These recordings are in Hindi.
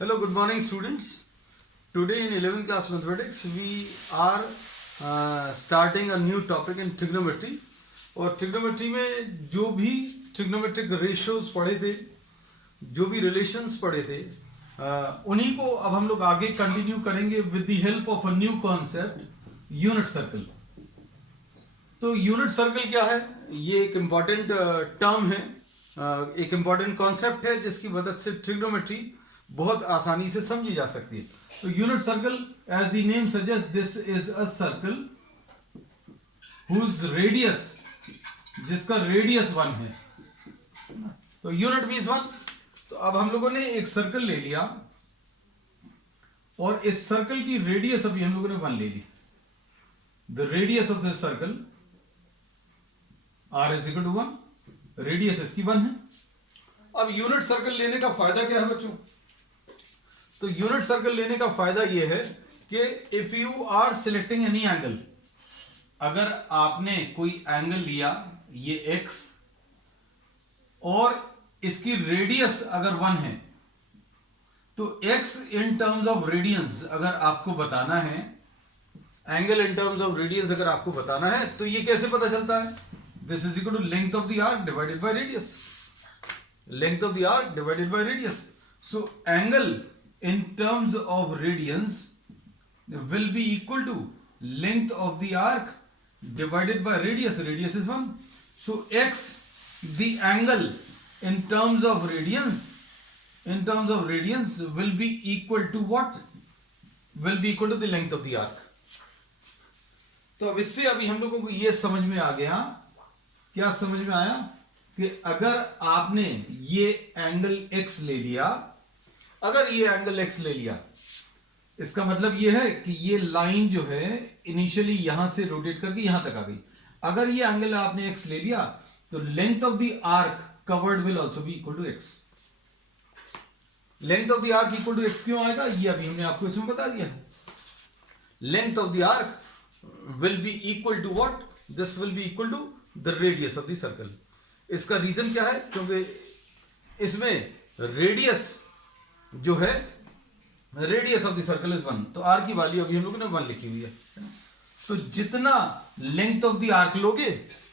Hello, good morning, students. Today in 11th class mathematics, we are starting a new topic in trigonometry. और trigonometry में जो भी trigonometric ratios पढ़े थे, जो भी relations पढ़े थे, उन्हीं को अब हम लोग आगे continue करेंगे with the help of a new concept, unit circle. तो यूनिट सर्कल क्या है? ये एक इम्पॉर्टेंट टर्म है, एक इम्पॉर्टेंट कॉन्सेप्ट है जिसकी मदद से ट्रिग्नोमेट्री बहुत आसानी से समझी जा सकती है. तो unit circle, as the name suggest, this is a circle whose radius, जिसका रेडियस 1 है. तो यूनिट मींस 1. तो अब हम लोगों ने एक सर्कल ले लिया और इस सर्कल की रेडियस अभी हम लोगों ने 1 ले ली. The radius of this circle r is equal to 1, radius इसकी 1 है. अब यूनिट सर्कल लेने का फायदा क्या है बच्चों? तो यूनिट सर्कल लेने का फायदा यह है कि if you are selecting any angle, अगर आपने कोई एंगल लिया ये x और इसकी रेडियस अगर 1 है, तो x in terms of radians अगर आपको बताना है, angle in terms of radians अगर आपको बताना है, तो ये कैसे पता चलता है? This is equal to length of the arc divided by radius. Length of the arc divided by radius. So angle in terms of radians will be equal to length of the arc divided by radius. Radius is 1. So x, the angle in terms of radians will be equal to what? Will be equal to the length of the arc. तो अब इससे अभी हम लोगों को ये समझ में आ गया, क्या समझ में आया? कि अगर आपने ये एंगल x ले लिया, अगर ये एंगल x ले लिया, इसका मतलब ये है कि ये लाइन जो है इनिशियली यहां से रोटेट करके यहां तक आ गई. अगर ये एंगल आपने x ले लिया, तो length of the arc covered will also be equal to x. Length of the arc equal to x क्यों आएगा? ये अभी हमने आपको इसमें बता दिया. Length of the arc will be equal to what? This will be equal to the radius of the circle. इसका रीजन क्या है? क्योंकि इसमें रेडियस जो है, radius of the circle is 1. तो आर की वैल्यू अभी हम लोगों ने 1 लिखी हुई है. तो जितना लेंथ ऑफ द आर्क लोगे,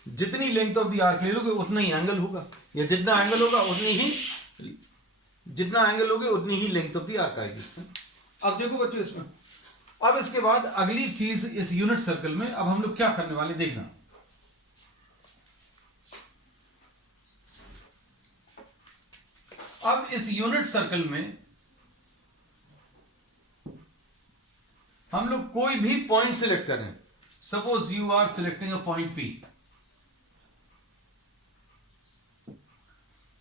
जितनी लेंथ ऑफ द आर्क ले लोगे, उतना ही एंगल होगा, या जितना एंगल होगा जितना एंगल लोगे उतनी ही लेंथ ऑफ द आर्क आएगी. अब देखो बच्चों इसमें, अब इसके बाद अगली चीज इस यूनिट सर्कल में अब हम लोग क्या करने वाले देखना. अब इस यूनिट सर्कल में हम लोग कोई भी पॉइंट सिलेक्ट करें. Suppose you are selecting a point P.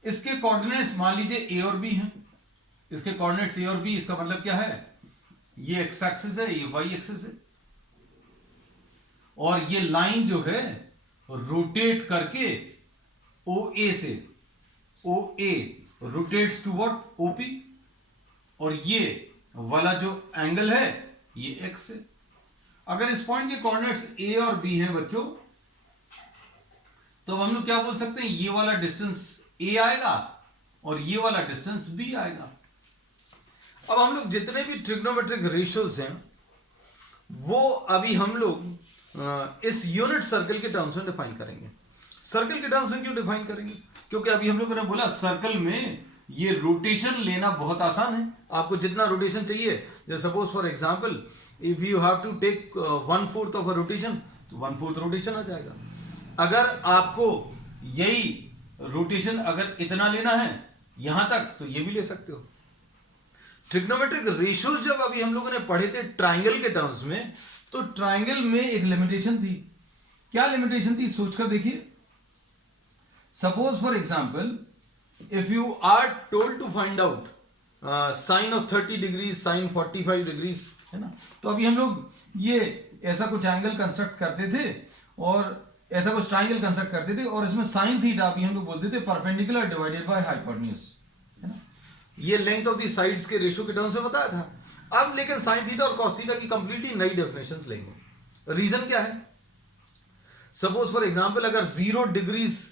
इसके कोऑर्डिनेट्स मान लीजिए A और B हैं. इसके कोऑर्डिनेट्स A और B, इसका मतलब क्या है? ये एक्स एक्सिस है, ये वाई एक्सिस है, और ये लाइन जो है रोटेट करके OA से OA rotates to what? OP. और ये वाला जो एंगल है ये x है. अगर इस पॉइंट के कोऑर्डिनेट्स A और B हैं बच्चों, तो अब हम लोग क्या बोल सकते हैं? ये वाला डिस्टेंस A आएगा और ये वाला डिस्टेंस B आएगा. अब हम लोग जितने भी ट्रिग्नोमेट्रिक रेशियोज हैं वो अभी हम लोग इस यूनिट सर्कल के टर्म्स में डिफाइन करेंगे. सर्कल के टर्म्स में क्यों डिफाइन करेंगे? क्योंकि अभी हम लोगों ने बोला सर्कल में ये रोटेशन लेना बहुत आसान है. आपको जितना रोटेशन चाहिए, जैसे suppose for example if you have to take 1/4 of a rotation, तो 1/4 रोटेशन आ जाएगा. अगर आपको यही रोटेशन अगर इतना लेना है यहां तक, तो ये भी ले सकते हो. ट्रिग्नोमेट्रिक रेशियोज जब अभी हम लोगों ने पढ़े थे ट्राइंगल के टर्म्स में, तो ट्राइंगल में एक लिमिटेशन थी. क्या लिमिटेशन थी? सोचकर देखिए. Suppose for example, if you are told to find out sine of 30 degrees, sine 45 degrees, है ना? तो अभी हम लोग ये ऐसा कुछ एंगल कंस्ट्रक्ट करते थे और ऐसा कुछ ट्राइंगल कंस्ट्रक्ट करते थे, और इसमें साइन थीटा अभी हम लोग बोलते थे परपेंडिकुलर डिवाइडेड बाय हाइपोटेन्यूज, है ना? ये लेंथ ऑफ द साइड्स के रेशियो के टर्म से बताया था. अब लेकिन साइन थीटा और कॉस थीटा की कंप्लीटली नई डेफिनेशंस लेंगे. रीजन क्या है? सपोज फॉर एग्जांपल अगर 0 डिग्रीज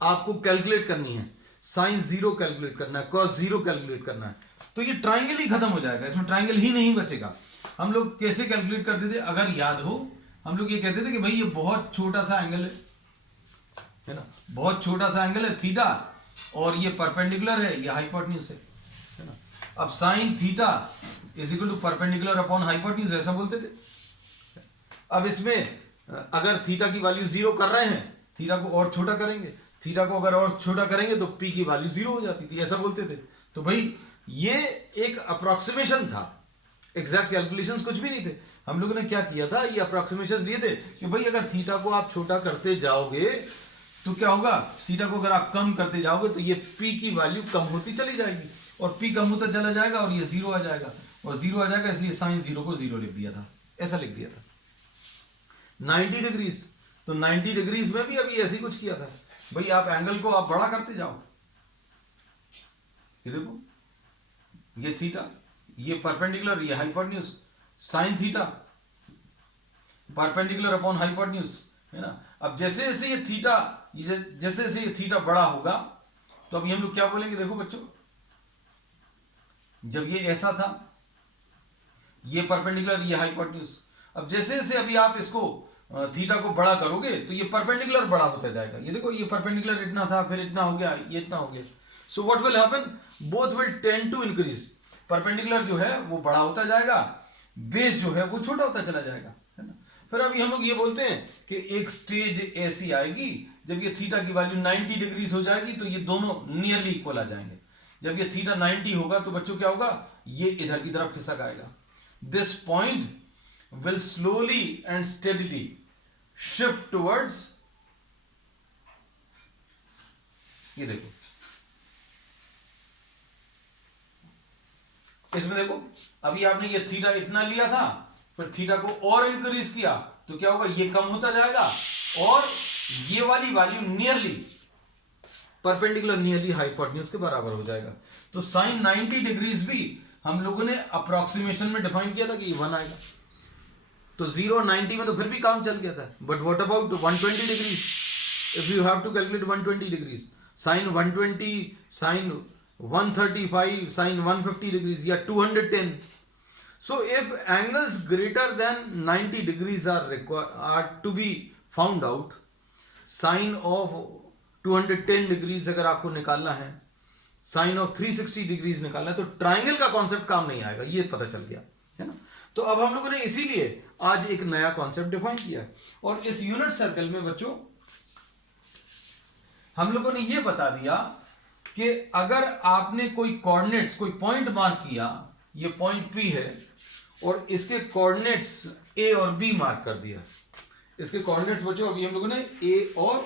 आपको कैलकुलेट करनी है, साइन 0 कैलकुलेट करना है, कॉस 0 कैलकुलेट करना है, तो ये ट्राइंगल ही खत्म हो जाएगा, इसमें ट्राइंगल ही नहीं बचेगा। हम लोग कैसे कैलकुलेट करते थे, अगर याद हो, हम लोग ये कहते थे कि भाई ये बहुत छोटा सा एंगल है ना, बहुत छोटा सा एंगल है थीटा, और ये परपेंडिकुलर है, ये हाइपोटेन्यूज है ना। अब sine theta is equal to perpendicular upon hypotenuse, ऐसा बोलते थे। अब इसमें अगर थीटा की वैल्यू 0 कर रहे हैं, थीटा को और छोटा करेंगे, थीटा को अगर और छोटा करेंगे तो पी की वैल्यू 0 हो जाती थी, ऐसा बोलते थे। तो भाई ये एक अप्रोक्सीमेशन था, एग्जैक्ट कैलकुलेशंस कुछ भी नहीं थे। हम लोगों ने क्या किया था, ये अप्रोक्सीमेशन दिए थे कि भाई अगर थीटा को आप छोटा करते जाओगे तो क्या होगा, थीटा को अगर आप कम करते जाओगे तो ये पी की वैल्यू कम होती चली जाएगी, और पी कम होता चला जाएगा और ये 0 आ जाएगा, और 0 आ जाएगा, इसलिए साइन 0 को 0 लिख दिया था, ऐसा लिख दिया था। 90 डिग्रीज, तो 90 डिग्रीज में भी अभी ऐसे ही कुछ किया था। भाई आप एंगल को आप बड़ा करते जाओ, ये देखो ये थीटा, ये परपेंडिकुलर, ये hypotenuse, sine theta perpendicular upon hypotenuse, है ना। अब जैसे जैसे ये थीटा, जैसे जैसे ये थीटा बड़ा होगा तो अभी हम लोग क्या बोलेंगे, देखो बच्चों, जब ये ऐसा था, ये परपेंडिकुलर, ये हाइपोटेन्यूज, अब जैसे जैसे अभी आप इसको थीटा को बड़ा करोगे तो ये परपेंडिकुलर बड़ा होता जाएगा। ये देखो ये परपेंडिकुलर इतना था, फिर इतना हो गया, ये इतना हो गया। So what will happen, both will tend to increase. Perpendicular जो है वो बड़ा होता जाएगा, बेस जो है वो छोटा होता चला जाएगा, है ना। फिर अभी हम लोग ये बोलते हैं कि एक स्टेज ऐसी आएगी जब ये थीटा की वैल्यू 90 डिग्रीज हो जाएगी तो ये दोनों नियरली इक्वल आ जाएंगे। जब ये थीटा 90 होगा तो बच्चों क्या होगा, ये इधर की तरफ खिसक आएगा। This point will slowly and steadily shift towards, ये देखो इसमें देखो, अभी आपने ये थीटा इतना लिया था, फिर थीटा को और इंक्रीज किया तो क्या होगा, ये कम होता जाएगा और ये वाली value nearly perpendicular, nearly hypotenuse के बराबर हो जाएगा। तो साइन 90 डिग्रीज भी हम लोगों ने अप्रोक्सीमेशन में डिफाइन किया था कि ये 1 आएगा, तो 0 और 90 में तो फिर भी काम चल गया था। But what about 120 degrees, if you have to calculate 120 degrees, sine 120, sine 135, sine 150 degrees या 210। So if angles greater than 90 degrees are to be found out, sine of 210 degrees अगर आपको निकालना है, साइन ऑफ 360 डिग्रीज निकालना है, तो ट्राइंगल का कॉन्सेप्ट काम नहीं आएगा, ये पता चल गया, है ना। तो अब हम लोगों ने इसीलिए आज एक नया कॉन्सेप्ट डिफाइन किया है, और इस यूनिट सर्कल में बच्चों हम लोगों ने यह बता दिया कि अगर आपने कोई कोऑर्डिनेट्स, कोई पॉइंट मार्क किया, ये पॉइंट P है और इसके कोऑर्डिनेट्स A और B मार्क कर दिया, इसके कोऑर्डिनेट्स बच्चों अभी हम लोगों ने A और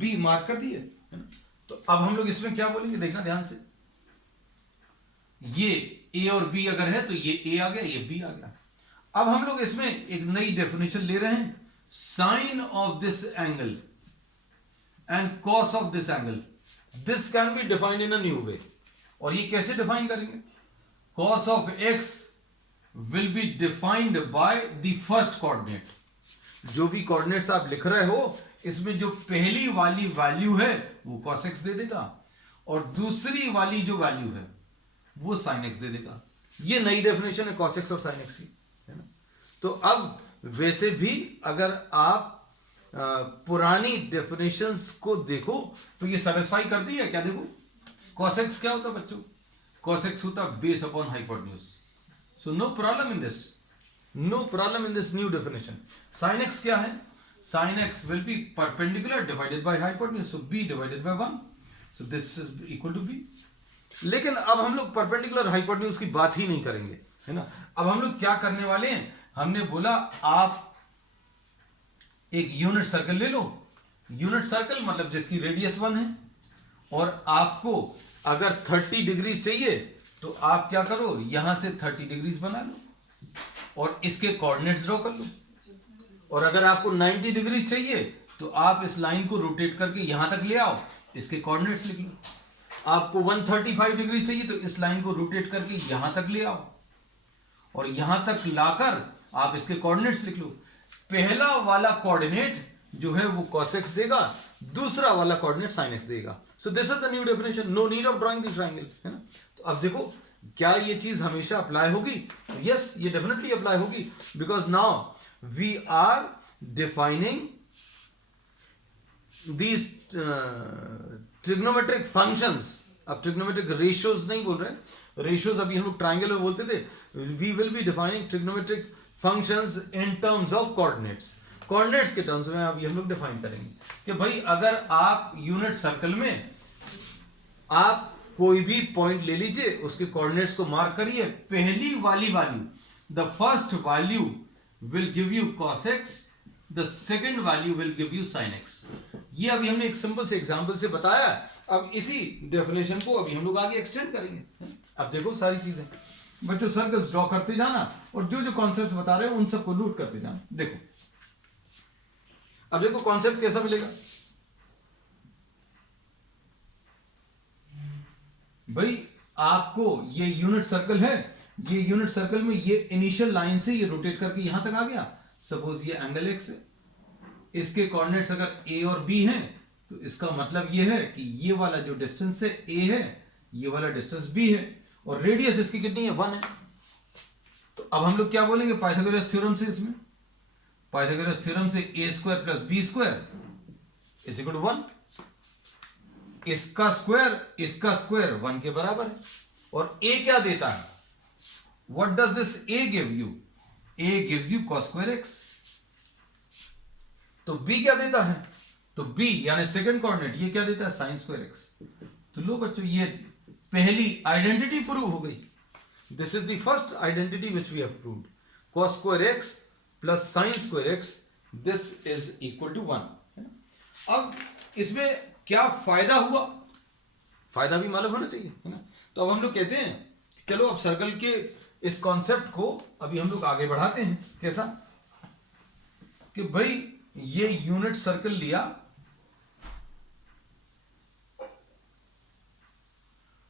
B मार्क कर दिए, है ना। तो अब हम लोग इसमें क्या बोलेंगे, देखना ध्यान से, ये A और B अगर है तो ये A आ गया, ये B आ गया। अब हम लोग इसमें एक नई डेफिनेशन ले रहे हैं, sine of this angle and cos of this angle, this can be defined in a new way. और ये कैसे डिफाइन करेंगे, cos of x will be defined by the first coordinate. जो भी कोऑर्डिनेट्स आप लिख रहे हो इसमें जो पहली वाली वैल्यू है वो cos x दे देगा, और दूसरी वाली जो वैल्यू है वो sin x दे देगा। ये नई डेफिनेशन है cos x और sin x की, है ना। तो अब वैसे भी अगर आप पुरानी डेफिनेशंस को देखो तो ये सेटिस्फाई करती है क्या, देखो cos x क्या होता है बच्चों, cos x होता base upon hypotenuse. So no problem in this, no problem in this new definition. sin x क्या है, sin x will be perpendicular divided by hypotenuse, so b divided by 1, so this is equal to b। लेकिन अब हम लोग परपेंडिकुलर हाइपोटेन्यूज की बात ही नहीं करेंगे, है ना। अब हम लोग क्या करने वाले हैं, हमने बोला आप एक यूनिट सर्कल ले लो, यूनिट सर्कल मतलब जिसकी रेडियस 1 है, और आपको अगर 30 डिग्री चाहिए तो आप क्या करो, यहां से 30 डिग्रीज बना लो और इसके कोऑर्डिनेट्स ड्रॉ कर लो, और अगर आपको 90 डिग्रीज चाहिए तो आप इस लाइन को रोटेट करके यहां तक ले आओ, इसके कोऑर्डिनेट्स लिख लो। आपको 135 डिग्री चाहिए तो इस लाइन को रोटेट करके यहां तक ले आओ, और यहां तक लाकर आप इसके कोऑर्डिनेट्स लिख लो। पहला वाला कोऑर्डिनेट जो है वो cos x देगा, दूसरा वाला कोऑर्डिनेट sin x देगा। So this is the new definition, no need of drawing this triangle, है ना। तो अब देखो क्या ये चीज हमेशा अप्लाई होगी? यस, ये डेफिनेटली अप्लाई होगी, because now we are defining these trigonometric functions. अब trigonometric ratios नहीं बोल रहे, ratios अभी हम लोग ट्राइंगल में बोलते थे. We will be defining trigonometric functions in terms of coordinates. coordinates के टर्म्स में अभी हम लोग डिफाइन करेंगे कि भाई अगर आप यूनिट सर्कल में आप कोई भी पॉइंट ले लीजिए, उसके कोऑर्डिनेट्स को मार्क करिए. पहली वाली value, the first value will give you cos x, the second value will give you sin x. ये अभी हमने एक सिंपल से एग्जांपल से बताया. अब इसी डेफिनेशन को अभी हम लोग आगे एक्सटेंड करेंगे. अब देखो सारी चीजें बच्चों, सर्कल्स ड्रॉ करते जाना और जो जो कॉन्सेप्ट्स बता रहे हैं उन सबको नोट करते जाना. देखो अब देखो कॉन्सेप्ट कैसा मिलेगा भाई आपको. ये यूनिट सर्कल है, ये यूनिट सर्कल में ये इनिशियल लाइन से ये रोटेट करके यहां तक आ गया. सपोज ये एंगल एक्स है, इसके कोऑर्डिनेट्स अगर ए और बी हैं तो इसका मतलब ये है कि ये वाला जो डिस्टेंस है ए है, ये वाला डिस्टेंस बी है, और रेडियस इसकी कितनी है 1 है. तो अब हम लोग क्या बोलेंगे पाइथागोरस थ्योरम से, इसमें पाइथागोरस थ्योरम से A square plus B square is equal to 1. इसका स्क्वायर 1 के बराबर है. और a क्या देता है? What does this a give you? a gives you cos square x. तो b क्या देता है? तो b यानी सेकंड कोऑर्डिनेट ये क्या देता है? sin square x. तो लो बच्चों ये पहली आइडेंटिटी प्रूव हो गई. This is the first identity which we have proved. cos square x plus sin square x, this is equal to 1. अब इसमें क्या फायदा हुआ? फायदा भी मालूम होना चाहिए, है ना. तो अब हम लोग कहते हैं चलो अब सर्कल के इस कॉन्सेप्ट को अभी हम लोग आगे बढ़ाते हैं. कैसा कि भाई ये यूनिट सर्कल लिया,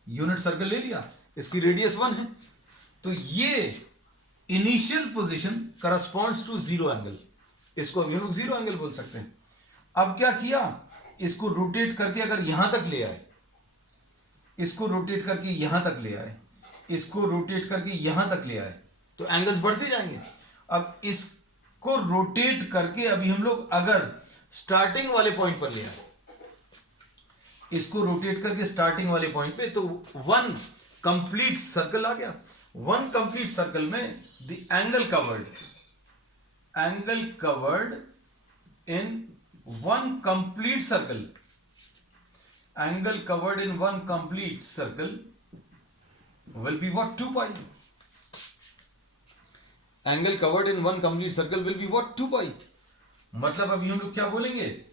यूनिट सर्कल ले लिया, इसकी रेडियस 1 है, तो ये initial position corresponds to zero angle. इसको अभी हम लोग जीरो एंगल बोल सकते हैं. अब क्या किया, इसको रोटेट करके अगर यहां तक ले आए, इसको रोटेट करके यहां तक ले आए, इसको रोटेट करके यहां तक ले आए, तो एंगल्स बढ़ते जाएंगे. अब इसको रोटेट करके अभी हम लोग अगर स्टार्टिंग वाले पॉइंट पर ले आए, इसको रोटेट करके स्टार्टिंग वाले पॉइंट पे, तो 1 कंप्लीट सर्कल आ गया. 1 कंप्लीट सर्कल में the angle covered in one complete circle, angle covered in one complete circle will be what? 2 pi. Angle covered in one complete circle will be what? 2 pi. मतलब अभी हम लोग क्या बोलेंगे,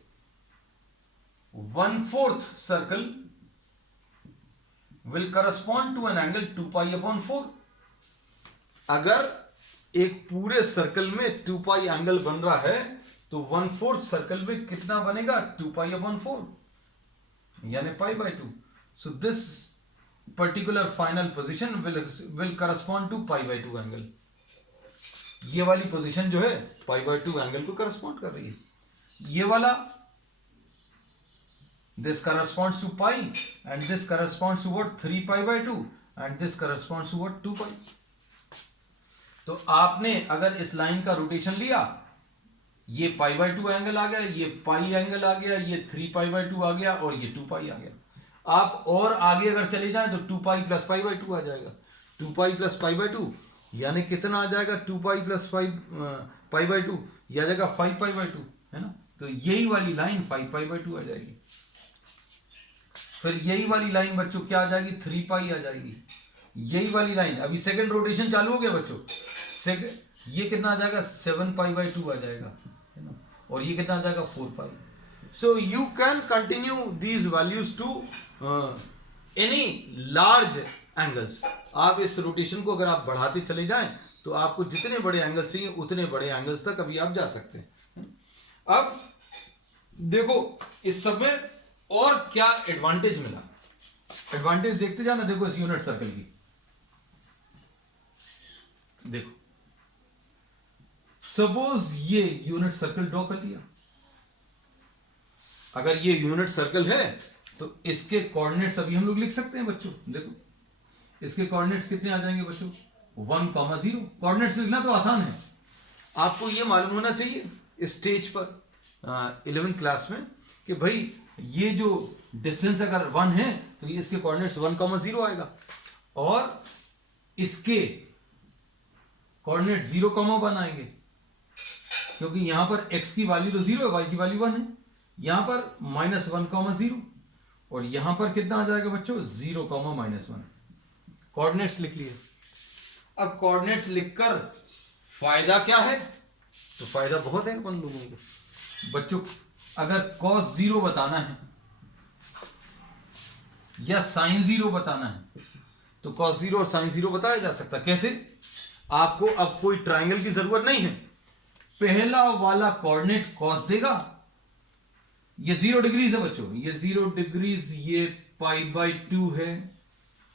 1/4 circle will correspond to an angle 2 pi upon 4. अगर एक पूरे सर्कल में 2 pi एंगल बन रहा है तो 1/4 सर्कल में कितना बनेगा? 2 pi upon 4 यानी pi by 2. So this particular final position will correspond to pi by 2 angle. ये वाली पोजीशन जो है pi by 2 एंगल को करस्पॉन्ड कर रही है. ये वाला this corresponds to pi and this corresponds to what? 3 pi by 2 and this corresponds to what? 2 pi. तो आपने अगर इस लाइन का रोटेशन लिया, ये pi by 2 एंगल आ गया, ये pi एंगल आ गया, ये 3 pi by 2 आ गया और ये 2 pi आ गया. आप और आगे अगर चले जाएं तो 2 pi प्लस pi by 2 आ जाएगा. 2 pi प्लस pi by 2 यानी कितना आ जाएगा? 2 pi प्लस pi by 2 यह आ जाएगा 5 pi by 2, है ना. तो यही वाली लाइन 5 pi by 2 आ जाएगी. फिर यही वाली लाइन बच्चों क्या आ जाएगी? 3 pi आ जाएगी. यही वाली लाइन अभी सेकंड रोटेशन चालू हो गया बच्चों. ये कितना आ जाएगा? 7 pi by 2 आ जाएगा, है ना. और ये कितना आ जाएगा? 4 pi. So you can continue these values to any large angles. आप इस रोटेशन को अगर आप बढ़ाते चले जाएं तो आपको जितने बड़े एंगल्स चाहिए उतने बड़े एंगल्स तक अभी आप जा सकते हैं. अब देखो इस सब में और क्या एडवांटेज मिला. एडवांटेज देखते जाना. देखो इस यूनिट सर्कल की, देखो सपोज ये यूनिट सर्कल ड्रॉ कर लिया. अगर ये यूनिट सर्कल है तो इसके कोऑर्डिनेट्स अभी हम लोग लिख सकते हैं बच्चों. देखो इसके कोऑर्डिनेट्स कितने आ जाएंगे बच्चों? 1,0। कोऑर्डिनेट्स लिखना तो आसान है, आपको ये मालूम होना चाहिए स्टेज पर 11th क्लास में कि भाई ये जो डिस्टेंस अगर 1 है तो ये इसके कोऑर्डिनेट्स 1,0 आएगा, और इसके कोऑर्डिनेट 0,1 आएंगे, क्योंकि यहां पर x की वैल्यू तो 0 है, y की वैल्यू 1 है, यहां पर -1,0, और यहां पर कितना आ जाएगा बच्चों? 0,-1। कोऑर्डिनेट्स लिख लिए। अब कोऑर्डिनेट्स लिखकर फायदा क्या है? तो फायदा बहुत है अपन लोगों को बच्चों। अगर cos 0 बताना है या sin 0 बताना है तो cos 0 और sin 0 बताया जा सकता है। कैसे? आपको अब कोई ट्रायंगल की जरूरत नहीं है, पहला वाला कोऑर्डिनेट cos देगा, ये 0 डिग्रीज है बच्चों, ये 0 डिग्रीज, ये π/2 है,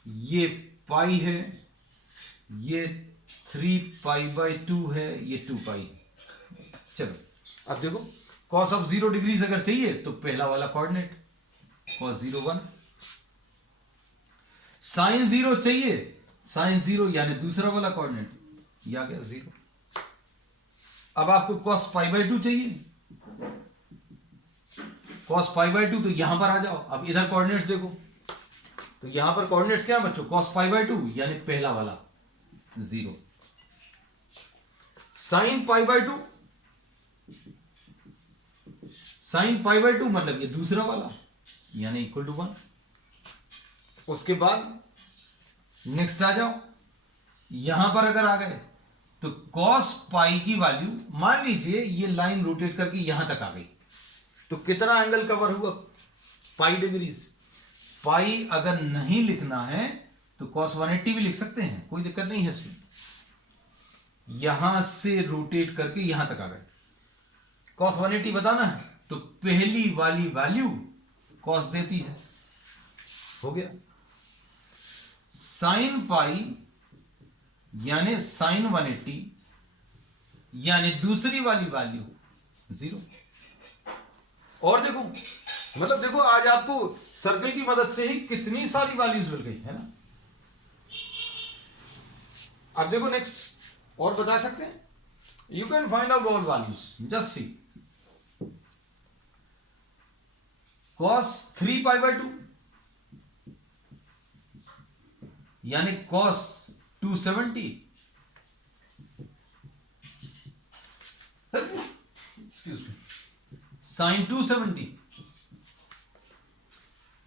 ये पाई है, ये 3π/2 है, ये 2π। चलो अब देखो, cos ऑफ 0 डिग्रीज अगर चाहिए तो पहला वाला कोऑर्डिनेट cos 0 1, sin 0 चाहिए, sin 0 यानी दूसरा वाला कोऑर्डिनेट, ये आ गया 0। अब आपको cos π/2 चाहिए, cos π/2, तो यहां पर आ जाओ। अब इधर कोऑर्डिनेट्स देखो, तो यहां पर कोऑर्डिनेट्स क्या है बच्चों? cos π/2 यानी पहला वाला 0, sin π/2, sin π/2 मतलब ये दूसरा वाला यानी इक्वल टू 1। उसके बाद नेक्स्ट आ जाओ, यहां पर अगर आ गए तो cos पाई की वैल्यू, मान लीजिए ये लाइन रोटेट करके यहां तक आ गई, तो कितना एंगल कवर हुआ? पाई डिग्रीज। पाई अगर नहीं लिखना है तो cos 180 भी लिख सकते हैं, कोई दिक्कत नहीं है इसमें। यहां से रोटेट करके यहां तक आ गए, cos 180 बताना है तो पहली वाली वैल्यू cos देती है, हो गया। sin पाई यानी sin 180 यानी दूसरी वाली वैल्यू 0। और देखो, मतलब देखो आज आपको सर्कल की मदद से ही कितनी सारी वैल्यूज मिल गई है ना। अब देखो नेक्स्ट, और बता सकते हैं, you can find out all values, just see. cos 3π/2 यानी cos 270, एक्सक्यूज मी, sin 270,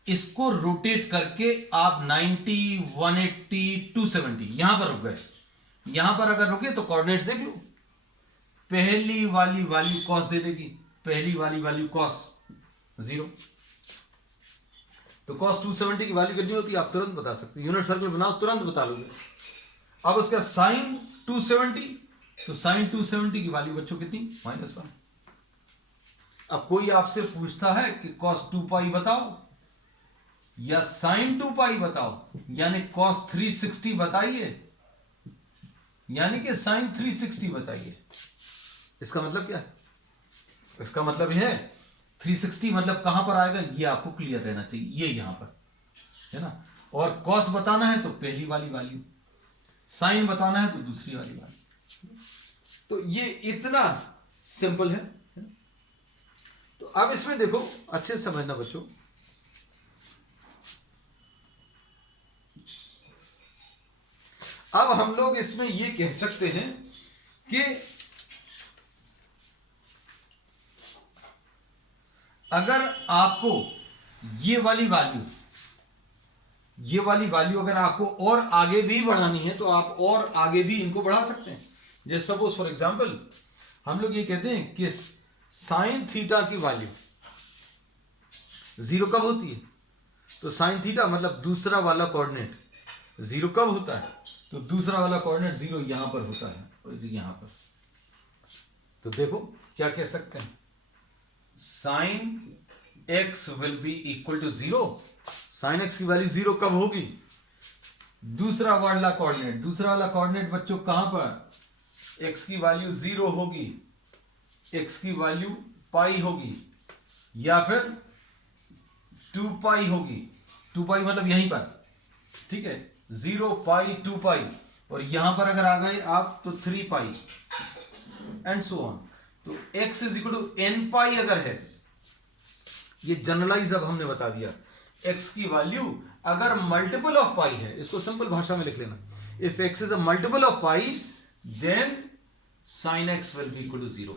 इसको रोटेट करके आप 90, 180, 270 यहां पर रुक गए। यहां पर अगर रुके तो कोऑर्डिनेट्स देख लो, पहली वाली वैल्यू cos दे देगी, पहली वाली वैल्यू cos 0, तो cos 270 की वैल्यू कितनी होती है आप तुरंत बता सकते हो, यूनिट सर्कल बनाओ तुरंत बता लोगे। अब उसका sin 270, तो sin 270 की वैल्यू बच्चों कितनी? -1। अब कोई आपसे पूछता है कि cos 2π बताओ या sin 2π बताओ, यानी cos 360 बताइए यानी कि sin 360 बताइए, इसका मतलब क्या है? इसका मतलब यह है 360 मतलब कहां पर आएगा, ये आपको क्लियर रहना चाहिए, ये यहां पर है ना। और cos बताना है तो पहली वाली वैल्यू, sin बताना है तो दूसरी वाली वैल्यू, तो ये इतना सिंपल है। तो अब इसमें देखो, अच्छे से समझना बच्चों, अब हम लोग इसमें ये कह सकते हैं कि अगर आपको ये वाली वैल्यू अगर आपको और आगे भी बढ़ानी है तो आप और आगे भी इनको बढ़ा सकते हैं। जैसे सपोज फॉर एग्जांपल हम लोग ये कहते हैं कि साइन थीटा की वैल्यू 0 कब होती है? तो साइन थीटा मतलब दूसरा वाला कोऑर्डिनेट 0 कब होता है? तो दूसरा वाला कोऑर्डिनेट 0 यहां पर होता है और यहां पर। तो देखो क्या कह सकते हैं, sine x will be equal to 0। Sine x की वैल्यू 0 कब होगी? दूसरा वाला कोऑर्डिनेट बच्चों कहां पर? x की वैल्यू 0 होगी, x की वैल्यू पाई होगी या फिर 2 पाई होगी। 2 पाई मतलब यहीं पर, ठीक है, 0 पाई 2 पाई, और यहां पर अगर आ गए आप तो 3 पाई एंड सो ऑन। तो x is equal to n pi अगर है, ये जनरलाइज अब हमने बता दिया, x की वैल्यू अगर मल्टीपल ऑफ पाई है, इसको सिंपल भाषा में लिख लेना, if x is a multiple of pi then sin x will be equal to 0,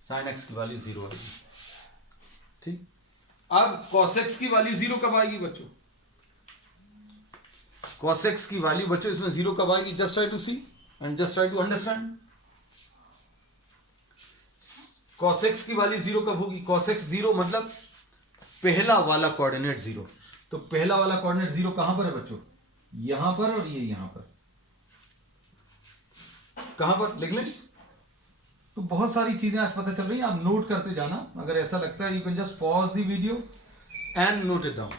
sin x की वैल्यू 0 आएगी। ठीक, अब cos x की वैल्यू 0 कब आएगी बच्चों? cos x की वैल्यू बच्चों इसमें 0 कब आएगी? Just try to see and just try to understand. cos x की वैल्यू 0 कब होगी? cos x 0 मतलब पहला वाला कोऑर्डिनेट 0। तो पहला वाला कोऑर्डिनेट 0 कहां पर है बच्चों? यहां पर, और ये यहां पर। कहां पर लिख लें? तो बहुत सारी चीजें आज पता चल रही हैं, आप नोट करते जाना। अगर ऐसा लगता है you can just pause the video and note it down.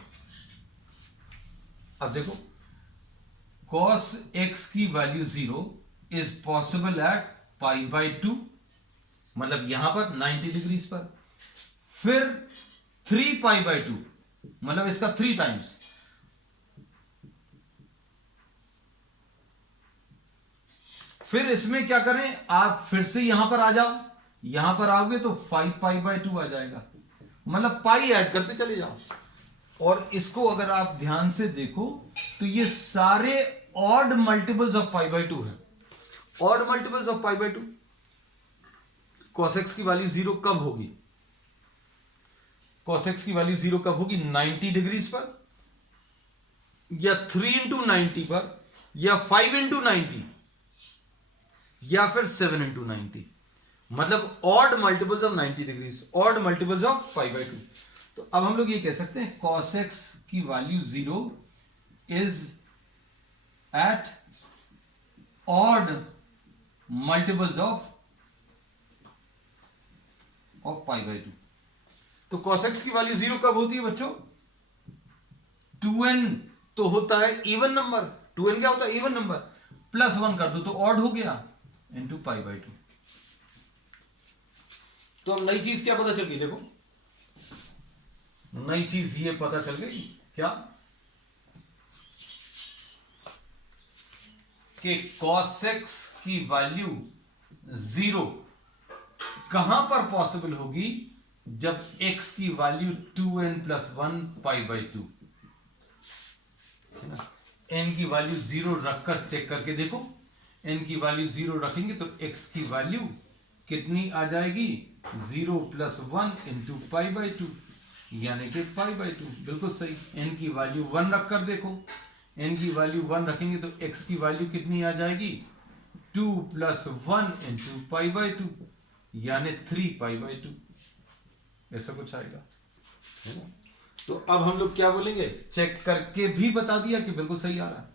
अब देखो, cos x की value 0 is possible at pi by 2, मतलब यहां पर 90 डिग्रीज पर। फिर 3 पाई बाई 2 मतलब इसका 3 टाइम्स। फिर इसमें क्या करें, आप फिर से यहां पर आ जाओ, यहां पर आओगे तो 5 पाई बाई 2 आ जाएगा, मतलब पाई ऐड करते चले जाओ। और इसको अगर आप ध्यान से देखो तो ये सारे odd multiples of pi by 2 है, odd multiples of pi by 2। cos x की वैल्यू 0 कब होगी? cos x की वैल्यू 0 कब होगी? 90 डिग्रीज पर, या 3 इंटू 90 पर, या 5 इंटू 90, या फिर 7 इंटू 90, मतलब odd multiples of 90 degrees, odd multiples of pi by 2। तो अब हम लोग ये कह सकते हैं cos x की value 0 is at odd multiples of pi by 2। तो cos x की वैल्यू 0 कब होती है बच्चों? 2n तो होता है इवन नंबर, 2n क्या होता है? इवन नंबर, प्लस 1 कर दो तो ऑड हो गया, इंटू पाई बाई 2। तो अब नई चीज क्या पता चल गई? देखो, नई चीज ये पता चल गई क्या, कि cos x की वैल्यू 0 कहां पर पॉसिबल होगी? जब x की value 2n plus 1 pi by 2, n की वैल्यू 0 रखकर चेक करके देखो, n की वैल्यू 0 रखेंगे तो x की वैल्यू कितनी आ जाएगी? 0 प्लस 1 इंटू पाई बाई 2, यानी कि पाई बाई 2। बिल्कुल सही। n की वैल्यू 1 रखकर देखो, n की वैल्यू 1 रखेंगे तो x की वैल्यू कितनी आ जाएगी? 2 प्लस 1 इंटू पाई बाई 2, यानी 3 पाई बाई 2, ऐसा कुछ आएगा, है ना? तो अब हम लोग क्या बोलेंगे? चेक करके भी बता दिया कि बिल्कुल सही आ रहा है।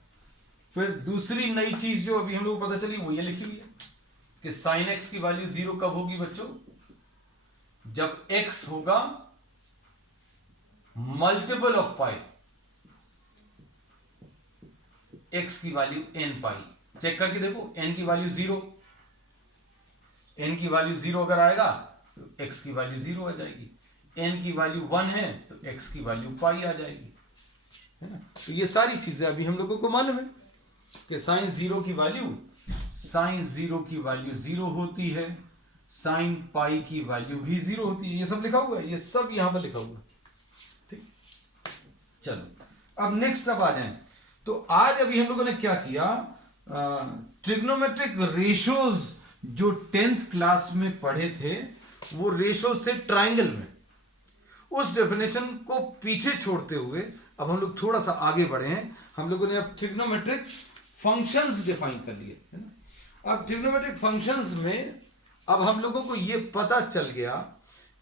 फिर दूसरी नई चीज जो अभी हम लोग को पता चली वो ये लिखी हुई है कि sin x की वैल्यू 0 कब होगी बच्चों? जब x होगा मल्टीपल ऑफ पाई, x की वैल्यू n पाई। चेक करके देखो, n की वैल्यू 0, n की वैल्यू 0 अगर आएगा तो x की वैल्यू 0 आ जाएगी, n की वैल्यू 1 है तो x की वैल्यू पाई आ जाएगी, है ना? तो ये सारी चीजें अभी हम लोगों को मालूम है कि sin 0 की वैल्यू, sin 0 की वैल्यू 0 होती है, sin पाई की वैल्यू भी 0 होती है। ये सब लिखा हुआ है, ये सब यहां पर लिखा हुआ है। ठीक, चलो अब नेक्स्ट अब आ जाए। तो आज अभी हम लोगों ने क्या किया, ट्रिग्नोमेट्रिक रेशियोज जो 10th क्लास में पढ़े थे वो रेशियोज थे ट्राइंगल में। उस डेफिनेशन को पीछे छोड़ते हुए अब हम लोग थोड़ा सा आगे बढ़े हैं। हम लोगों ने अब ट्रिग्नोमेट्रिक फंक्शंस डिफाइन कर लिए, है ना? अब ट्रिग्नोमेट्रिक फंक्शंस में अब हम लोगों को ये पता चल गया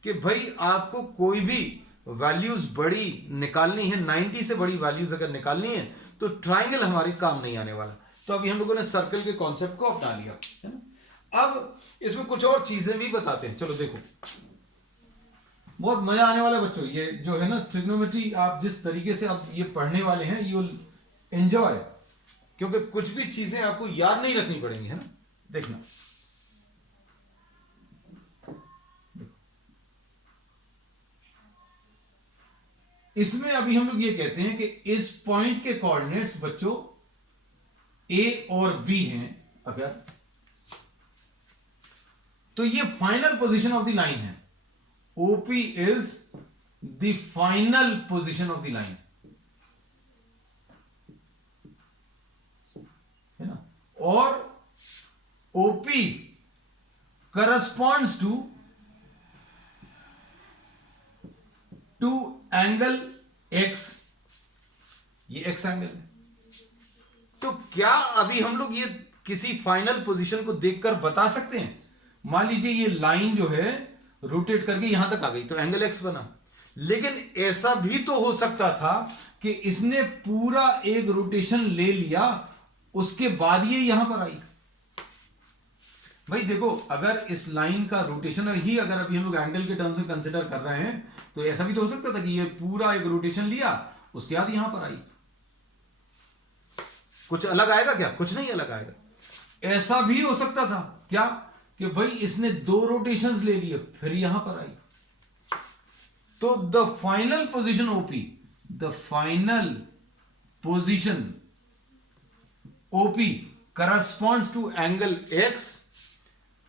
कि भाई आपको कोई भी वैल्यूज बड़ी निकालनी है, 90 से बड़ी वैल्यूज अगर निकालनी है तो ट्राइंगल हमारी काम नहीं आने वाला। तो अभी हम लोगों ने सर्कल के कॉन्सेप्ट को अपना लिया, है ना? अब इसमें कुछ और चीजें भी बताते हैं। चलो देखो, बहुत मजा आने वाला है बच्चों। ये जो है ना ट्रिग्नोमेट्री, आप जिस तरीके से आप ये पढ़ने वाले हैं यू विल एंजॉय, क्योंकि कुछ भी चीजें आपको याद नहीं रखनी पड़ेंगी, है ना? देखना, इसमें अभी हम लोग ये कहते हैं कि इस पॉइंट के कोऑर्डिनेट्स बच्चों ए और बी हैं अगर, तो ये final position of the line है। OP is the final position of the line, है ना। और OP corresponds to angle X, ये एक्स एंगल है। तो क्या अभी हम लोग ये किसी फाइनल पोजीशन को देखकर बता सकते हैं? मान लीजिए ये लाइन जो है रोटेट करके यहां तक आ गई तो एंगल एक्स बना, लेकिन ऐसा भी तो हो सकता था कि इसने पूरा एक रोटेशन ले लिया, उसके बाद ये यहां पर आई। भाई देखो, अगर इस लाइन का रोटेशन ही अगर अभी हम लोग एंगल के टर्म्स में कंसिडर कर रहे हैं, तो ऐसा भी तो हो सकता था कि ये पूरा एक रोटेशन लिया, उसके बाद यहां पर आई। कुछ अलग आएगा क्या? कुछ नहीं अलग आएगा। ऐसा भी हो सकता था क्या कि भाई इसने दो रोटेशंस ले लिए फिर यहां पर आई। तो the final position OP, the final position OP corresponds to angle x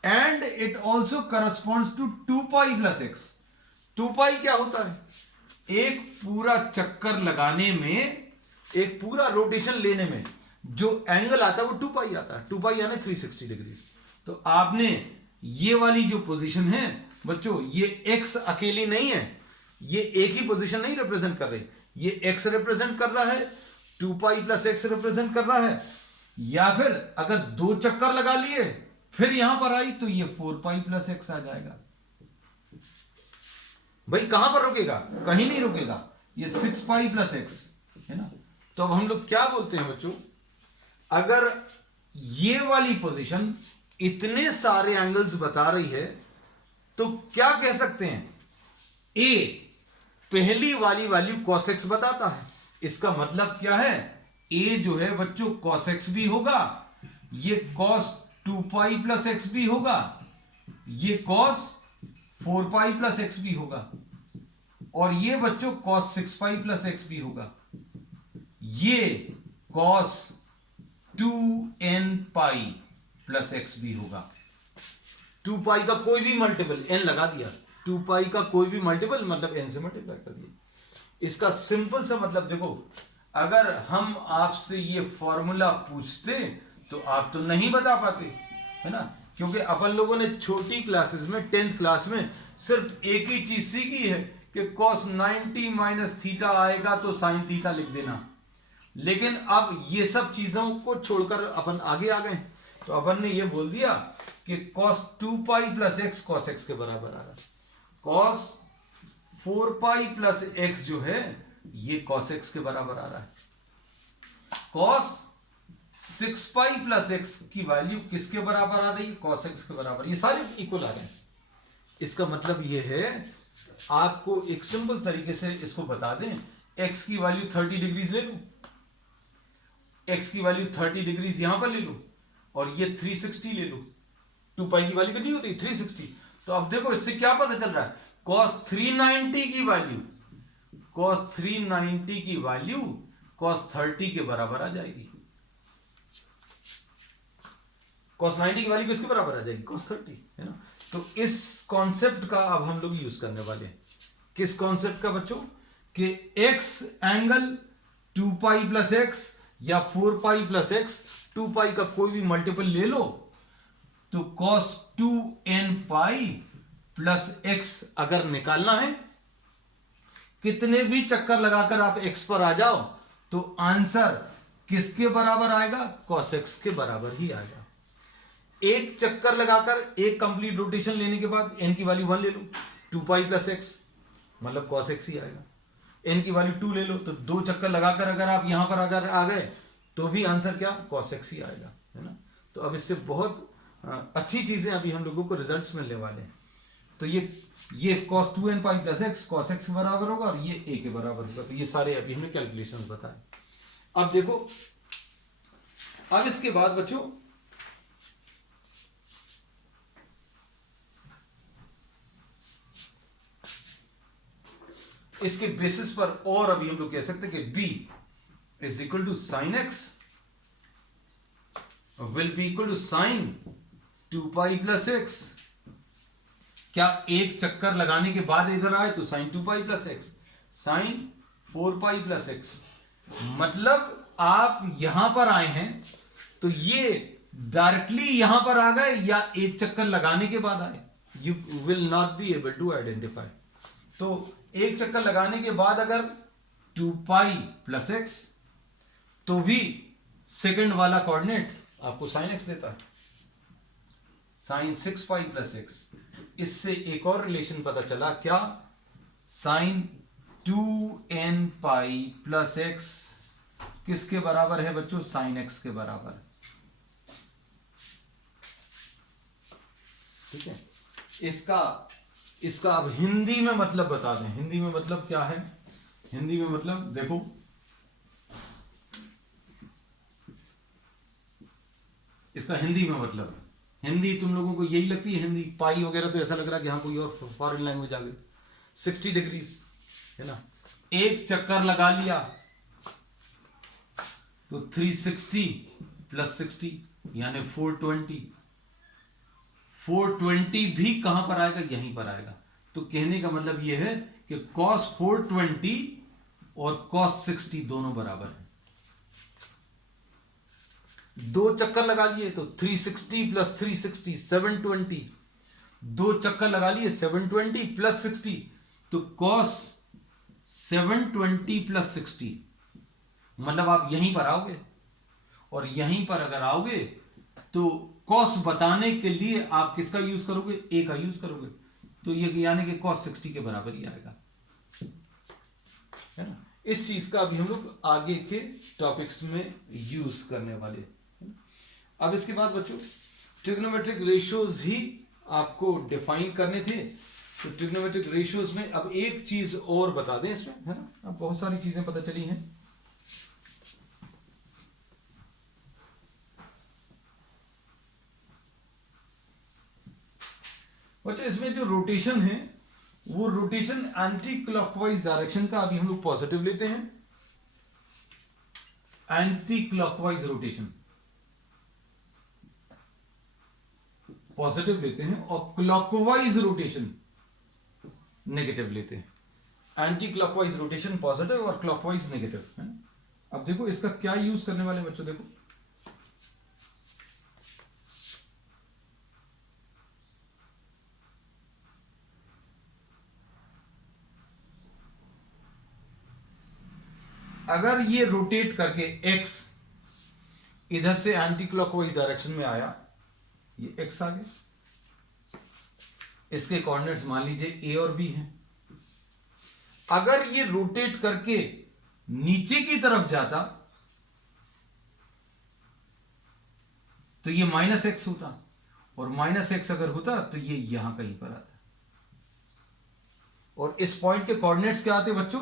and it also corresponds to 2 pi plus x। 2 pi क्या होता है? एक पूरा चक्कर लगाने में, एक पूरा रोटेशन लेने में जो एंगल आता है वो 2 पाई आता है। 2 पाई यानी 360 डिग्री। तो आपने ये वाली जो पोजीशन है बच्चों, ये x अकेली नहीं है, ये एक ही पोजीशन नहीं रिप्रेजेंट कर रही, ये x रिप्रेजेंट कर रहा है, 2 पाई प्लस एक्स रिप्रेजेंट कर रहा है, या फिर अगर दो चक्कर लगा लिए फिर यहां पर आई तो ये 4 पाई प्लस एक्स आ जाएगा। भाई कहां पर रुकेगा? कहीं नहीं रुकेगा, ये 6 पाई प्लस एक्स है ना। तो अब हम लोग क्या बोलते हैं बच्चों, अगर ये वाली पोजीशन इतने सारे एंगल्स बता रही है तो क्या कह सकते हैं? ए पहली वाली वैल्यू cos x बताता है। इसका मतलब क्या है? ए जो है बच्चों cos x भी होगा, ये cos 2 पाई प्लस एक्स भी होगा, ये cos 4 पाई प्लस एक्स भी होगा, और ये बच्चों cos 6 पाई प्लस एक्स भी होगा, ये cos 2n पाई प्लस एक्स भी होगा। 2 पाई का कोई भी मल्टीपल, n लगा दिया, 2 पाई का कोई भी मल्टीपल मतलब n से मल्टीप्लाई कर दिया। इसका सिंपल सा मतलब देखो, अगर हम आपसे ये फॉर्मूला पूछते तो आप तो नहीं बता पाते, है ना, क्योंकि अपन लोगों ने छोटी क्लासेस में 10th क्लास में सिर्फ एक ही चीज सीखी है कि cos 90 माइनस थीटा आएगा तो साइन थीटा लिख देना। लेकिन अब ये सब चीजों को छोड़कर अपन आगे आ गए, तो अपन ने ये बोल दिया कि cos 2 pi plus x cos x के बराबर आ रहा है, cos 4 पाई प्लस एक्स जो है ये cos x के बराबर आ रहा है, cos 6 पाई प्लस एक्स की वैल्यू किसके बराबर आ रही है? cos x के बराबर। ये सारे इक्वल आ रहे हैं। इसका मतलब ये है, आपको एक सिंपल तरीके से इसको बता दें, x की वैल्यू 30 डिग्रीज ले लो, x की वैल्यू 30 डिग्रीज यहां पर ले लो, और ये 360 ले लो। 2 पाई की वैल्यू कितनी होती है? 360। तो अब देखो इससे क्या पता चल रहा है, cos 390 की वैल्यू, cos 390 की वैल्यू cos 30 के बराबर आ जाएगी। cos 90 की वैल्यू किसके बराबर आ जाएगी? cos 30, है ना। तो इस कॉन्सेप्ट का अब हम लोग यूज करने वाले हैं। किस कॉन्सेप्ट का बच्चों? कि x angle 2 pi plus x या 4 पाई प्लस एक्स, 2 पाई का कोई भी मल्टीपल ले लो, तो cos 2n पाई प्लस एक्स अगर निकालना है, कितने भी चक्कर लगाकर आप x पर आ जाओ तो आंसर किसके बराबर आएगा? cos x के बराबर ही आएगा। एक चक्कर लगाकर, एक कंप्लीट रोटेशन लेने के बाद n की वैल्यू 1 ले लो, 2 पाई प्लस एक्स मतलब cos x ही आएगा। n की वैल्यू 2 ले लो, तो दो चक्कर लगाकर अगर आप यहां पर अगर आ गए तो भी आंसर क्या? cos x ही आएगा, है ना। तो अब इससे बहुत अच्छी चीजें अभी हम लोगों को रिजल्ट्स मिलने वाले हैं। तो ये cos 2n पाई प्लस एक्स cos x के बराबर होगा, और ये a के बराबर होगा। तो ये सारे अभी हमने कैलकुलेशन बताए। अब देखो, अब इसके बाद बच्चों इसके बेसिस पर और अभी हम लोग कह सकते हैं कि b is equal to sine x will be equal to sine 2 pi plus x. क्या एक चक्कर लगाने के बाद इधर आए तो sine 2 pi plus x, sine 4 pi plus x. मतलब आप यहां पर आए हैं तो ये डायरेक्टली यहां पर आ गए या एक चक्कर लगाने के बाद आए, you will not be able to identify. तो एक चक्कर लगाने के बाद अगर 2 पाई प्लस एक्स, तो भी सेकंड वाला कोऑर्डिनेट आपको साइन एक्स देता है, साइन 6 पाई प्लस एक्स। इससे एक और रिलेशन पता चला, क्या? साइन 2n पाई प्लस एक्स किसके बराबर है बच्चों? साइन एक्स के बराबर। ठीक है, इसका अब हिंदी में मतलब बता दें। हिंदी में मतलब क्या है? हिंदी में मतलब देखो, इसका हिंदी में मतलब, हिंदी तुम लोगों को यही लगती है हिंदी, पाई वगैरह तो ऐसा लग रहा है कि हाँ कोई और फॉरेन लैंग्वेज आ गई। 60 डिग्रीज है ना, एक चक्कर लगा लिया तो 360 प्लस 60 यानी 420। 420 भी कहां पर आएगा? यहीं पर आएगा। तो कहने का मतलब यह है कि cos 420 और cos 60 दोनों बराबर है। दो चक्कर लगा लिए तो 360 प्लस 360 720। दो चक्कर लगा लिए 720 प्लस 60, तो cos 720 प्लस 60, मतलब आप यहीं पर आओगे। और यहीं पर अगर आओगे तो cos बताने के लिए आप किसका यूज करोगे? a का यूज करोगे। तो ये यानी कि cos 60 के बराबर ही आएगा, है ना। इस चीज का अभी हम लोग आगे के टॉपिक्स में यूज करने वाले। अब इसके बाद बच्चों ट्रिग्नोमेट्रिक रेशियोज ही आपको डिफाइन करने थे। तो ट्रिग्नोमेट्रिक रेशियोज में अब एक चीज और बता दें इसमें, है ना। अब बहुत सारी चीजें पता चली हैं। बच्चों इसमें जो रोटेशन है वो रोटेशन एंटी क्लॉकवाइज डायरेक्शन का अभी हम लोग पॉजिटिव लेते हैं। एंटी क्लॉकवाइज रोटेशन पॉजिटिव लेते हैं और क्लॉकवाइज रोटेशन नेगेटिव लेते हैं। एंटी क्लॉकवाइज रोटेशन पॉजिटिव और क्लॉकवाइज नेगेटिव है। अब देखो इसका क्या यूज करने वाले बच्चों, देखो अगर ये रोटेट करके x इधर से एंटी क्लॉकवाइज डायरेक्शन में आया, ये x आ गया, इसके कोऑर्डिनेट्स मान लीजिए a और b हैं। अगर ये रोटेट करके नीचे की तरफ जाता तो ये -x होता, और -x अगर होता तो ये यहां कहीं पर आता। और इस पॉइंट के कोऑर्डिनेट्स क्या आते बच्चों?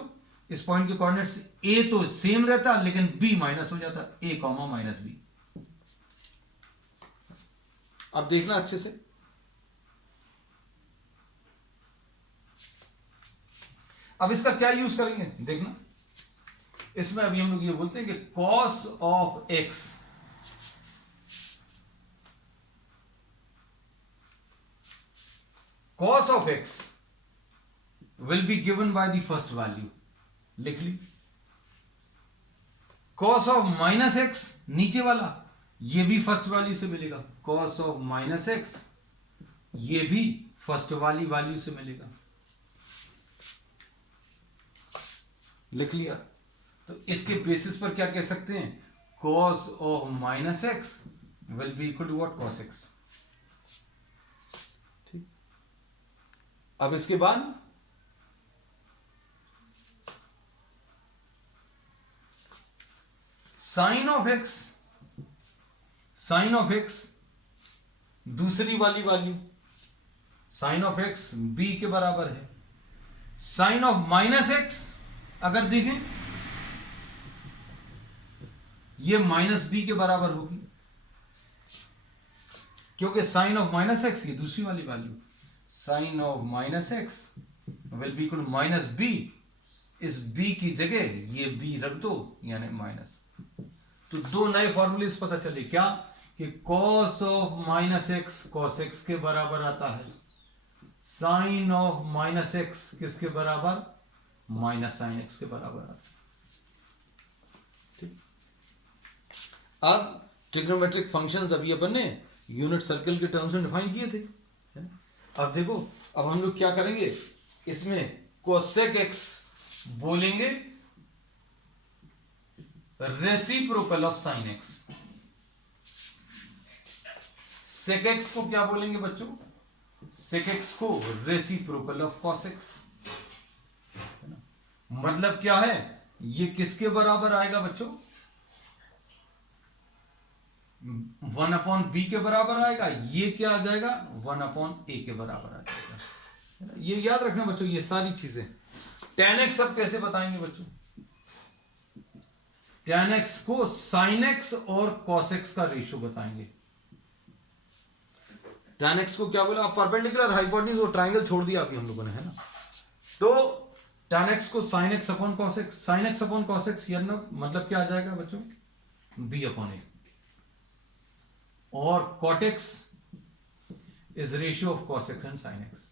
इस पॉइंट के कोऑर्डिनेट्स a तो सेम रहता लेकिन b माइनस हो जाता, a कॉमा माइनस b। अब देखना अच्छे से, अब इसका क्या यूज करेंगे देखना। इसमें अभी हम लोग ये बोलते हैं कि cos of x cos of x will be given by the first value। लिख ली। cos ऑफ माइनस एक्स नीचे वाला ये भी फर्स्ट वैल्यू से मिलेगा, cos ऑफ माइनस एक्स ये भी फर्स्ट वाली वैल्यू से मिलेगा। लिख लिया। तो इसके बेसिस पर क्या कह सकते हैं? cos of minus x will be equal to what? cos x। ठीक। अब इसके बाद sine of x, sine of x दूसरी वाली value, sine of x b के बराबर है। साइन ऑफ माइनस एक्स अगर देखें ये -b के बराबर होगी, क्योंकि साइन ऑफ माइनस एक्स ये दूसरी वाली value, sine of minus x will be equal -b। इस b की जगह ये b रख दो यानी माइनस। तो दो नए फॉर्मूलेस पता चले, क्या? कि cos of minus x cos x के बराबर आता है, sin ऑफ माइनस एक्स किसके बराबर, माइनस sin x के बराबर आता है। ठीक, अब ट्रिग्नोमेट्रिक फंक्शंस अभी अपन ने यूनिट सर्कल के टर्म्स में डिफाइन किए थे, है ना। अब देखो, अब हम लोग क्या करेंगे, इसमें कोसेक एक्स बोलेंगे reciprocal of sine x, sec x को क्या बोलेंगे बच्चों, सेक एक्स को रेसिप्रोकल ऑफ कॉस एक्स, है ना। मतलब क्या है, ये किसके बराबर आएगा बच्चों, 1/b के बराबर आएगा, ये क्या आ जाएगा 1/a के बराबर आ जाएगा, है ना। ये याद रखना बच्चों, ये सारी चीजें। tan x अब कैसे बताएंगे बच्चों, tan x को sin x और cos x का रेशियो बताएंगे। tan x को क्या बोला, आप परपेंडिकुलर हाइपोटेन्यूज और ट्रायंगल छोड़ दिया अभी हम लोगों ने, है ना। तो tan x को sin x upon cos x, sin x upon cos x मतलब क्या आ जाएगा बच्चों, b/a, और cot x is ratio of cos x and sin x।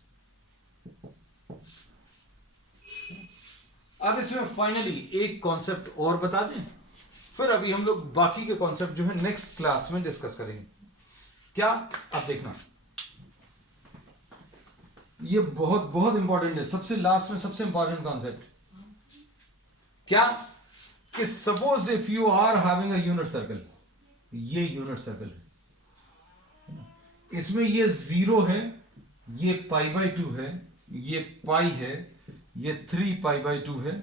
अब इसमें फाइनली एक कॉन्सेप्ट और बता दें, फिर अभी हम लोग बाकी के कॉन्सेप्ट जो है नेक्स्ट क्लास में डिस्कस करेंगे। क्या, अब देखना, ये बहुत बहुत इंपॉर्टेंट है, सबसे लास्ट में सबसे इंपॉर्टेंट कॉन्सेप्ट क्या, कि suppose if you are having a unit circle, ये यूनिट सर्कल है, इसमें ये 0 है, ये π/2 है, ये पाई है, ये 3π/2 है,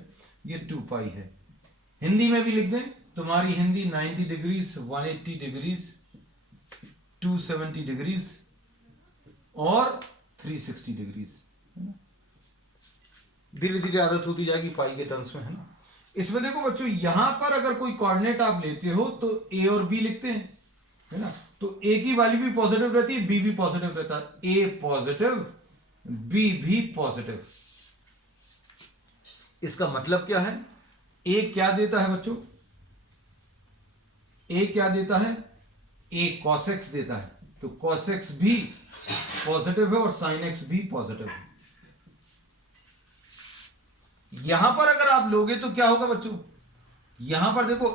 ये 2π है। हिंदी में भी लिख दें, तुम्हारी हिंदी 90 डिग्रीज, 180 डिग्रीज, 270 डिग्रीज और 360 डिग्रीज, धीरे धीरे आदत होती जाएगी पाई के टर्म्स में, है ना। इसमें देखो बच्चों, यहां पर अगर कोई कोऑर्डिनेट आप लेते हो तो a और b लिखते हैं, है ना। तो a की वैल्यू भी पॉजिटिव रहती है, b भी पॉजिटिव रहता है, a पॉजिटिव b भी पॉजिटिव। इसका मतलब क्या है, a क्या देता है बच्चों, a क्या देता है, a cos x देता है, तो cos x भी पॉजिटिव है और sin x भी पॉजिटिव है। यहां पर अगर आप लोगे तो क्या होगा बच्चों, यहां पर देखो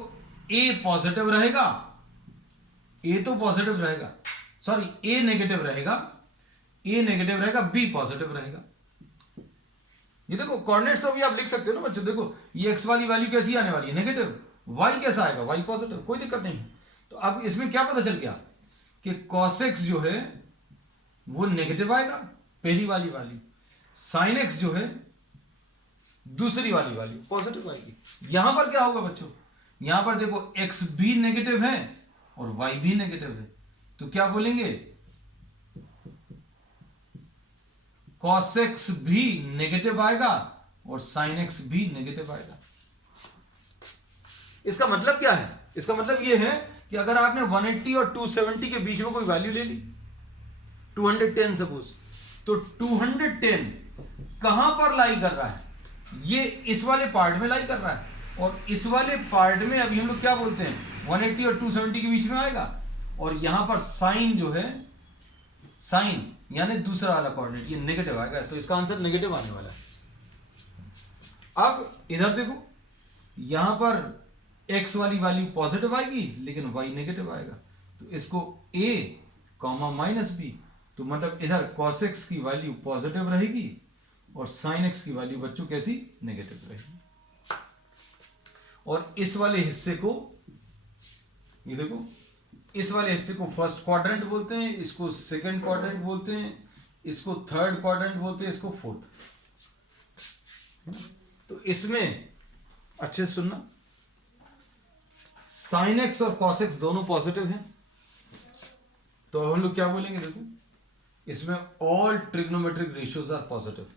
a पॉजिटिव रहेगा, a तो पॉजिटिव रहेगा, सॉरी a नेगेटिव रहेगा, b पॉजिटिव रहेगा। ये देखो कोऑर्डिनेट्स तो भी आप लिख सकते हो ना बच्चों, देखो ये x वाली वैल्यू कैसी आने वाली है, नेगेटिव, y कैसा आएगा, y पॉजिटिव, कोई दिक्कत नहीं। तो अब इसमें क्या पता चल गया कि cos x जो है वो नेगेटिव आएगा, पहली वाली वैल्यू, sin x जो है दूसरी वाली वैल्यू पॉजिटिव आएगी। यहां पर क्या होगा बच्चों, यहां पर देखो x भी नेगेटिव है और y भी नेगेटिव है, तो क्या बोलेंगे, cos x भी नेगेटिव आएगा और sin x भी नेगेटिव आएगा। इसका मतलब क्या है, इसका मतलब यह है कि अगर आपने 180 और 270 के बीच में कोई वैल्यू ले ली, 210 सपोज, तो 210 कहां पर लाई कर रहा है, ये इस वाले पार्ट में लाई कर रहा है, और इस वाले पार्ट में अभी हम लोग क्या बोलते हैं, 180 और 270 के बीच में आएगा, और यहां पर साइन जो है, साइन यानी दूसरा वाला कोऑर्डिनेट ये नेगेटिव आएगा, तो इसका आंसर नेगेटिव आने वाला है। अब इधर देखो, यहां पर x वाली वैल्यू पॉजिटिव आएगी लेकिन y नेगेटिव आएगा, तो इसको a -b, तो मतलब इधर cos x की वैल्यू पॉजिटिव रहेगी और sin x की वैल्यू बच्चों कैसी, नेगेटिव रहेगी। और इस वाले हिस्से को, ये देखो, इस वाले हिस्से को फर्स्ट क्वाड्रेंट बोलते हैं, इसको सेकंड क्वाड्रेंट बोलते हैं, इसको थर्ड क्वाड्रेंट बोलते हैं, इसको फोर्थ। तो इसमें अच्छे से सुनना, sin x और cos x दोनों पॉजिटिव हैं, तो हम लोग क्या बोलेंगे, देखो इसमें all trigonometric ratios are positive.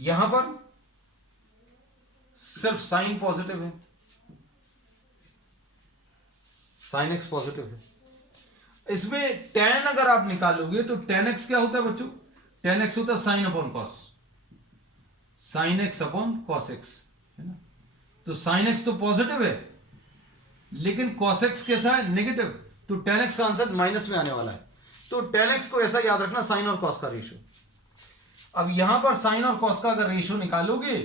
यहां पर सिर्फ साइन पॉजिटिव है, sin x पॉजिटिव है। इसमें tan अगर आप निकालोगे तो tan x क्या होता है बच्चों, tan x होता है sin upon cos, sin x upon cos x, है ना। तो sin x तो पॉजिटिव है लेकिन cos x कैसा है, नेगेटिव, तो tan x का आंसर माइनस में आने वाला है। तो tan x को ऐसा याद रखना, साइन और cos का रेशियो। अब यहां पर साइन और cos का अगर रेशियो निकालोगे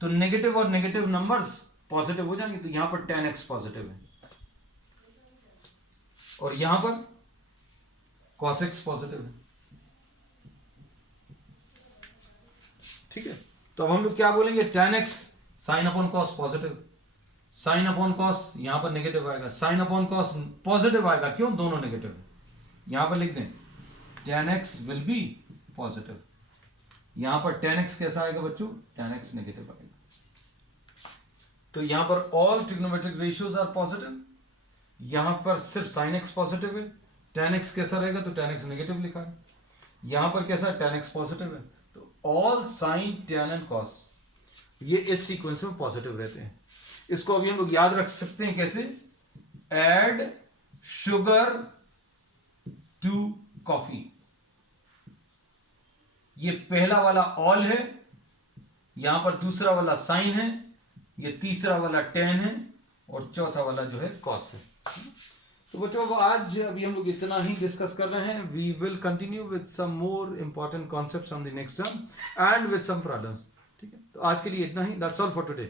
तो नेगेटिव और नेगेटिव नंबर्स पॉजिटिव हो जाएंगे, तो यहां पर tan x पॉजिटिव है और यहां पर cos x पॉजिटिव है। ठीक है, तो अब हम लोग क्या बोलेंगे, tan x sine upon cos positive, sine upon cos यहां पर नेगेटिव आएगा, साइन अपॉन cos पॉजिटिव आएगा, क्यों, दोनों नेगेटिव है। यहां पर लिख दें tan x will B positive, यहां पर tan x कैसा आएगा बच्चों, tan x नेगेटिव आएगा। तो यहां पर all trigonometric ratios are positive, यहां पर सिर्फ sin x पॉजिटिव है, tan x कैसा रहेगा, तो tan x नेगेटिव लिखा है, यहां पर कैसा है, tan x पॉजिटिव है, तो all sin tan and cos ये इस सीक्वेंस में पॉजिटिव रहते हैं। इसको अभी हम लोग याद रख सकते हैं कैसे, ऐड शुगर टू कॉफी, ये पहला वाला ऑल है, यहां पर दूसरा वाला साइन है, ये तीसरा वाला tan है और चौथा वाला जो है cos है। तो बच्चों को आज अभी हम लोग इतना ही डिस्कस कर रहे हैं। We will continue with some more important concepts on the next term and with some problems. ठीक है, तो आज के लिए इतना ही, दैट्स ऑल फॉर टुडे।